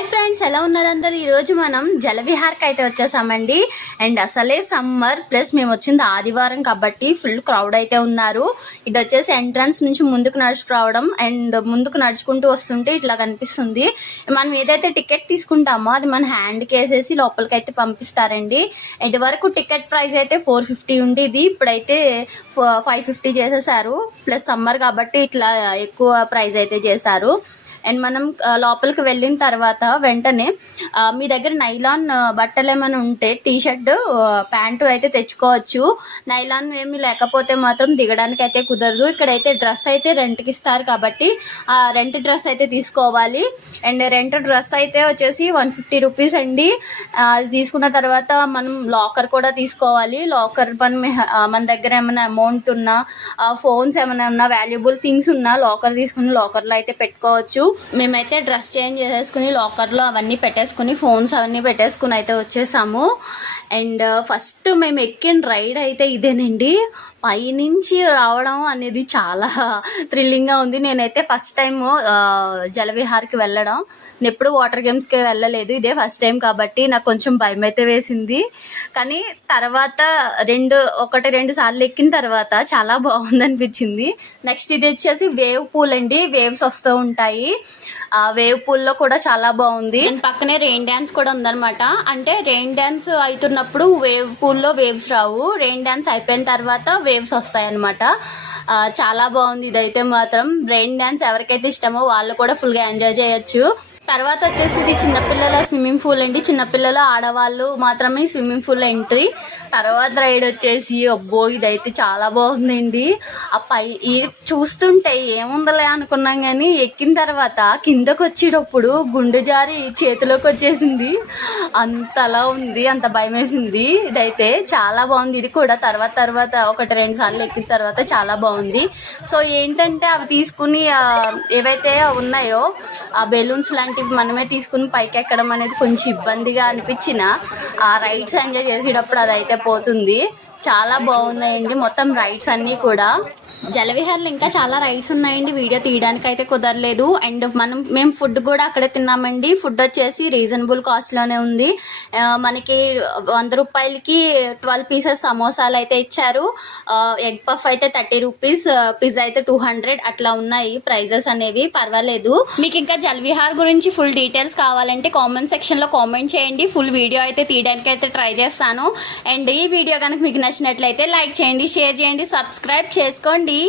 Hi friends ఎలా ఉన్నారు అందరు? ఈరోజు మనం జలవిహార్కి అయితే వచ్చేసామండి. అండ్ అసలే సమ్మర్ ప్లస్ మేము వచ్చింది ఆదివారం కాబట్టి ఫుల్ క్రౌడ్ అయితే ఉన్నారు. ఇది వచ్చేసి ఎంట్రన్స్ నుంచి ముందుకు నడుచుకు రావడం అండ్ ముందుకు నడుచుకుంటూ వస్తుంటే ఇట్లా కనిపిస్తుంది. మనం ఏదైతే టికెట్ తీసుకుంటామో అది మన హ్యాండ్కి వేసేసి లోపలికి అయితే పంపిస్తారండి. ఇది వరకు టికెట్ ప్రైస్ అయితే ఫోర్ ఫిఫ్టీ ఉండేది ఇప్పుడైతే ఫైవ్ ఫిఫ్టీ చేసేసారు. ప్లస్ సమ్మర్ కాబట్టి ఇట్లా ఎక్కువ ప్రైస్ అయితే చేశారు. అండ్ మనం uh, లోపలికి వెళ్ళిన తర్వాత వెంటనే uh, మీ దగ్గర నైలాన్ uh, బట్టలు ఏమైనా ఉంటే టీ షర్ట్ ప్యాంటు అయితే తెచ్చుకోవచ్చు. నైలాన్ ఏమి లేకపోతే మాత్రం దిగడానికి అయితే కుదరదు. ఇక్కడైతే డ్రెస్ అయితే రెంట్కి ఇస్తారు కాబట్టి ఆ రెంట్ డ్రెస్ అయితే తీసుకోవాలి. అండ్ రెంట్ డ్రెస్ అయితే వచ్చేసి వన్ ఫిఫ్టీ రూపీస్ అండి. అది తీసుకున్న తర్వాత మనం లాకర్ కూడా తీసుకోవాలి. లాకర్ మనం మన దగ్గర ఏమైనా అమౌంట్ ఉన్నా ఫోన్స్ ఏమైనా ఉన్నా వాల్యుబుల్ థింగ్స్ ఉన్నా లాకర్ తీసుకుని లాకర్లో అయితే పెట్టుకోవచ్చు. మేమైతే డ్రెస్ చేంజ్ చేసేసుకుని లాకర్లో అవన్నీ పెట్టేసుకుని ఫోన్స్ అవన్నీ పెట్టేసుకుని అయితే వచ్చేసాము. అండ్ uh, ఫస్ట్ మేము ఎక్కిన రైడ్ అయితే ఇదేనండి. పైనుంచి రావడం అనేది చాలా థ్రిల్లింగ్గా ఉంది. నేనైతే ఫస్ట్ టైం uh, జలవిహార్కి వెళ్ళడం. నేను ఎప్పుడు వాటర్ గేమ్స్కి వెళ్ళలేదు. ఇదే ఫస్ట్ టైం కాబట్టి నాకు కొంచెం భయం అయితే వేసింది. కానీ తర్వాత రెండు ఒకటి రెండు సార్లు ఎక్కిన తర్వాత చాలా బాగుంది అనిపించింది నెక్స్ట్ ఇది వచ్చేసి వేవ్ పూల్ అండి. వేవ్స్ వస్తూ ఉంటాయి. ఆ వేవ్ పూల్లో కూడా చాలా బాగుంది. అండ్ పక్కనే రెయిన్ డ్యాన్స్ కూడా ఉందన్నమాట. అంటే రెయిన్ డ్యాన్స్ అవుతున్నప్పుడు వేవ్ పూల్లో వేవ్స్ రావు. రెయిన్ డ్యాన్స్ అయిపోయిన తర్వాత వేవ్స్ వస్తాయి అనమాట చాలా బాగుంది. ఇదైతే మాత్రం రెయిన్ డ్యాన్స్ ఎవరికైతే ఇష్టమో వాళ్ళు కూడా ఫుల్గా ఎంజాయ్ చేయొచ్చు. తర్వాత వచ్చేసి ఇది చిన్నపిల్లల స్విమ్మింగ్ పూల్ అండి. చిన్నపిల్లల ఆడవాళ్ళు మాత్రమే స్విమ్మింగ్ పూల్ ఎంట్రీ. తర్వాత రైడ్ వచ్చేసి అబ్బో ఇదైతే చాలా బాగుందండి. ఆ పై ఈ చూస్తుంటే ఏముందలే అనుకున్నాం కానీ ఎక్కిన తర్వాత కిందకు వచ్చేటప్పుడు గుండె జారి చేతిలోకి వచ్చేసింది. అంతలా ఉంది అంత భయం వేసింది ఇదైతే చాలా బాగుంది. ఇది కూడా తర్వాత తర్వాత ఒకటి రెండు సార్లు ఎక్కిన తర్వాత చాలా బాగుంది. సో ఏంటంటే అవి తీసుకుని ఏవైతే ఉన్నాయో ఆ బెలూన్స్ లాంటివి మనమే తీసుకుని పైకి ఎక్కడం అనేది కొంచెం ఇబ్బందిగా అనిపించిన ఆ రైడ్స్ ఎంజాయ్ చేసేటప్పుడు అదైతే పోతుంది. చాలా బాగున్నాయండి. మొత్తం రైడ్స్ అన్నీ కూడా. జలవిహార్లో ఇంకా చాలా రైడ్స్ ఉన్నాయండి. వీడియో తీయడానికి అయితే కుదరలేదు. అండ్ మనం మేము ఫుడ్ కూడా అక్కడే తిన్నామండి. ఫుడ్ వచ్చేసి రీజనబుల్ కాస్ట్లోనే ఉంది. మనకి వంద రూపాయలకి ట్వెల్వ్ పీసెస్ సమోసాలు అయితే ఇచ్చారు. ఎగ్ పఫ్ అయితే థర్టీ రూపీస్ పిజ్జా అయితే టూ హండ్రెడ్. అట్లా ఉన్నాయి ప్రైజెస్ అనేవి. పర్వాలేదు. మీకు ఇంకా జలవిహార్ గురించి ఫుల్ డీటెయిల్స్ కావాలంటే కామెంట్ సెక్షన్లో కామెంట్ చేయండి. ఫుల్ వీడియో అయితే తీయడానికి అయితే ట్రై చేస్తాను. అండ్ ఈ వీడియో కనుక మీకు నచ్చినట్లయితే లైక్ చేయండి షేర్ చేయండి సబ్స్క్రైబ్ చేసుకోండి. అండి